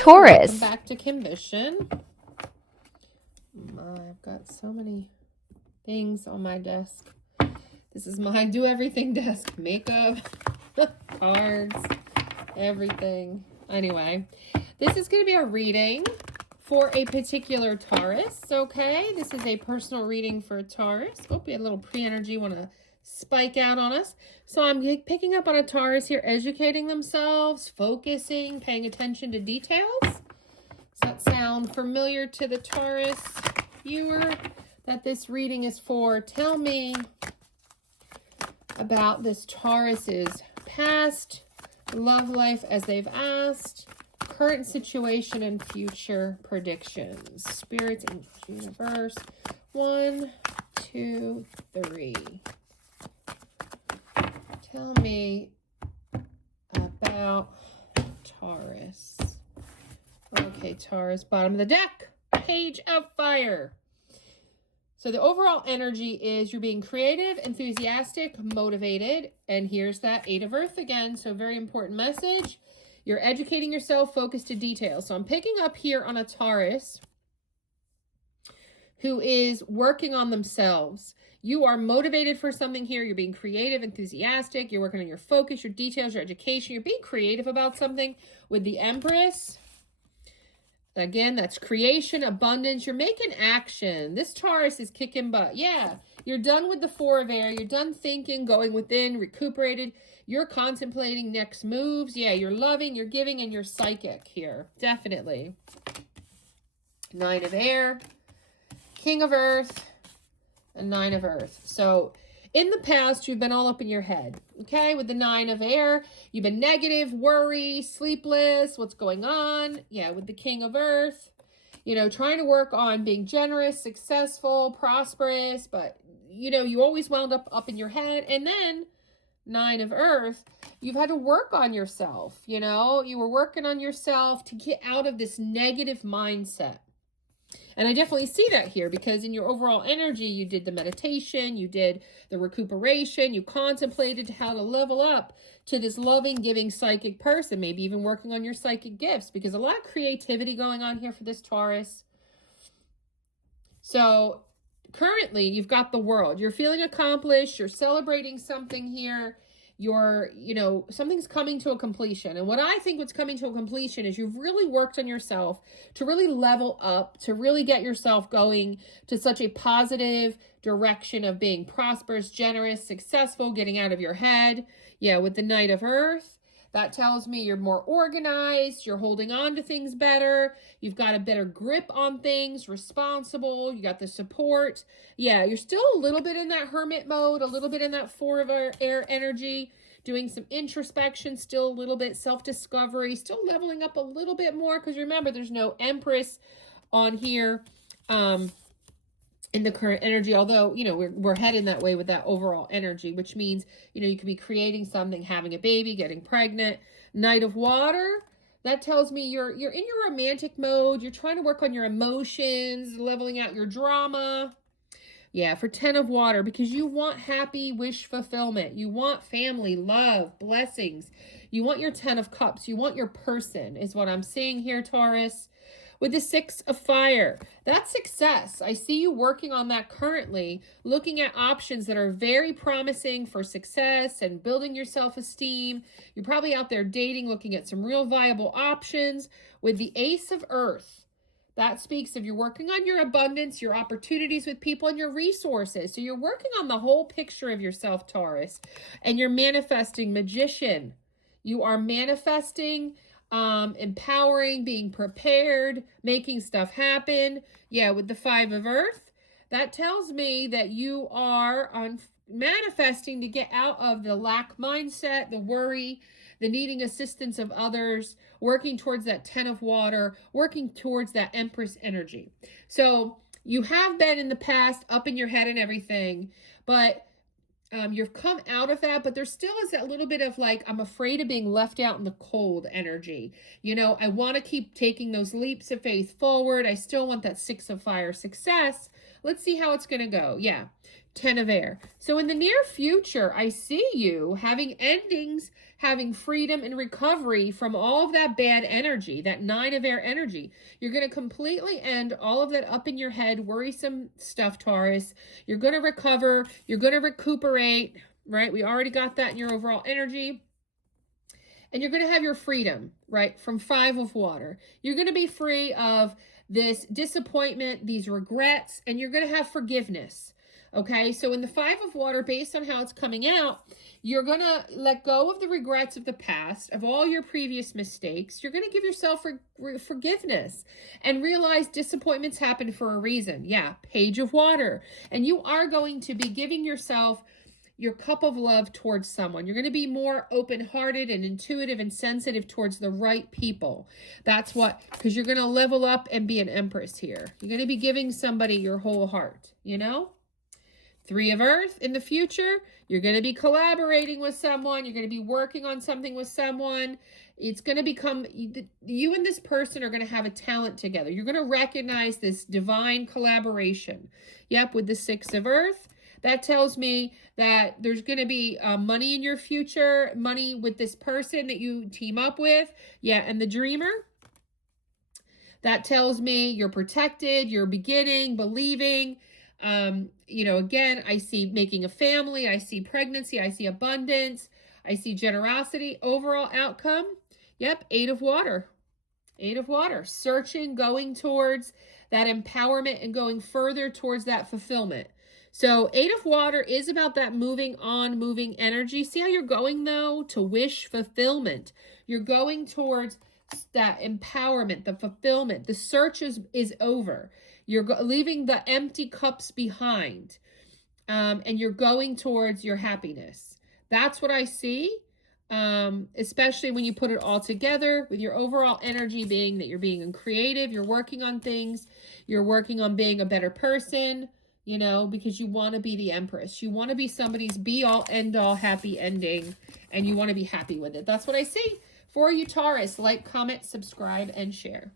Taurus. Welcome back to Kimbition. I've got so many things on my desk. This is my do everything desk. Makeup, cards, everything. Anyway, this is going to be a reading for a particular Taurus, okay? This is a personal reading for a Taurus. Oh, we had a little pre-energy want to spike out on us. So I'm picking up on a Taurus here, educating themselves, focusing, paying attention to details. Does that sound familiar to the Taurus viewer that this reading is for? Tell me about this Taurus's past love life as they've asked, current situation and future predictions. Spirits and universe. 1, 2, 3. Tell me about Taurus. Okay, Taurus, bottom of the deck. Page of Fire. So the overall energy is you're being creative, enthusiastic, motivated. And here's that 8 of Earth again. So very important message. You're educating yourself, focused to details. So I'm picking up here on a Taurus who is working on themselves. You are motivated for something here. You're being creative, enthusiastic. You're working on your focus, your details, your education. You're being creative about something with the Empress. Again, that's creation, abundance. You're making action. This Taurus is kicking butt. Yeah, you're done with the 4 of Air. You're done thinking, going within, recuperated. You're contemplating next moves. Yeah, you're loving, you're giving, and you're psychic here. Definitely. 9 of Air, King of Earth, and 9 of Earth. So in the past, you've been all up in your head, okay? With the 9 of Air, you've been negative, worry, sleepless, what's going on? Yeah, with the King of Earth, you know, trying to work on being generous, successful, prosperous, but, you know, you always wound up in your head. And then 9 of Earth, you've had to work on yourself, you know? You were working on yourself to get out of this negative mindset. And I definitely see that here because in your overall energy, you did the meditation, you did the recuperation, you contemplated how to level up to this loving, giving psychic person, maybe even working on your psychic gifts because a lot of creativity going on here for this Taurus. So currently you've got the World. You're feeling accomplished. You're celebrating something here. You're, you know, something's coming to a completion. And what I think what's coming to a completion is you've really worked on yourself to really level up, to really get yourself going to such a positive direction of being prosperous, generous, successful, getting out of your head. Yeah, with the Knight of Earth, that tells me you're more organized, you're holding on to things better, you've got a better grip on things, responsible, you got the support. Yeah, you're still a little bit in that hermit mode, a little bit in that 4 of Air energy, doing some introspection, still a little bit self-discovery, still leveling up a little bit more because remember, there's no Empress on here in the current energy, although, you know, we're heading that way with that overall energy, which means, you know, you could be creating something, having a baby, getting pregnant. Knight of Water, that tells me you're in your romantic mode. You're trying to work on your emotions, leveling out your drama. Yeah, for 10 of Water, because you want happy wish fulfillment. You want family, love, blessings. You want your 10 of Cups. You want your person, is what I'm seeing here, Taurus. With the 6 of Fire, that's success. I see you working on that currently, looking at options that are very promising for success and building your self-esteem. You're probably out there dating, looking at some real viable options. With the Ace of Earth, that speaks of you're working on your abundance, your opportunities with people, and your resources. So you're working on the whole picture of yourself, Taurus, and you're manifesting. Magician. You are manifesting, empowering, being prepared, making stuff happen. Yeah, with the 5 of Earth, that tells me that you are manifesting to get out of the lack mindset, the worry, the needing assistance of others, working towards that 10 of Water, working towards that Empress energy. So you have been in the past up in your head and everything, but you've come out of that, but there still is that little bit of like, I'm afraid of being left out in the cold energy. You know, I want to keep taking those leaps of faith forward. I still want that 6 of Fire success. Let's see how it's going to go. Yeah. 10 of air. So in the near future, I see you having endings, having freedom and recovery from all of that bad energy, that 9 of air energy. You're going to completely end all of that up in your head, worrisome stuff, Taurus. You're going to recover. You're going to recuperate, right? We already got that in your overall energy. And you're going to have your freedom, right, from 5 of water. You're going to be free of this disappointment, these regrets, and you're going to have forgiveness. Okay, so in the 5 of water, based on how it's coming out, you're going to let go of the regrets of the past, of all your previous mistakes. You're going to give yourself forgiveness and realize disappointments happen for a reason. Yeah, Page of water. And you are going to be giving yourself your cup of love towards someone. You're going to be more open-hearted and intuitive and sensitive towards the right people. That's what, because you're going to level up and be an empress here. You're going to be giving somebody your whole heart, you know? 3 of earth in the future, you're going to be collaborating with someone. You're going to be working on something with someone. It's going to become, you and this person are going to have a talent together. You're going to recognize this divine collaboration. Yep, with the 6 of earth. That tells me that there's going to be money in your future, money with this person that you team up with. Yeah, and the dreamer. That tells me you're protected, you're beginning, believing. You know, again, I see making a family, I see pregnancy, I see abundance, I see generosity. Overall outcome, yep, 8 of water. 8 of water. Searching, going towards that empowerment and going further towards that fulfillment. So 8 of water is about that moving on, moving energy. See how you're going, though, to wish fulfillment. You're going towards that empowerment, the fulfillment. The search is over. You're leaving the empty cups behind, and you're going towards your happiness. That's what I see, especially when you put it all together with your overall energy being that you're being creative, you're working on things, you're working on being a better person, you know, because you want to be the empress. You want to be somebody's be-all, end-all happy ending, and you want to be happy with it. That's what I see for you, Taurus. Like, comment, subscribe, and share.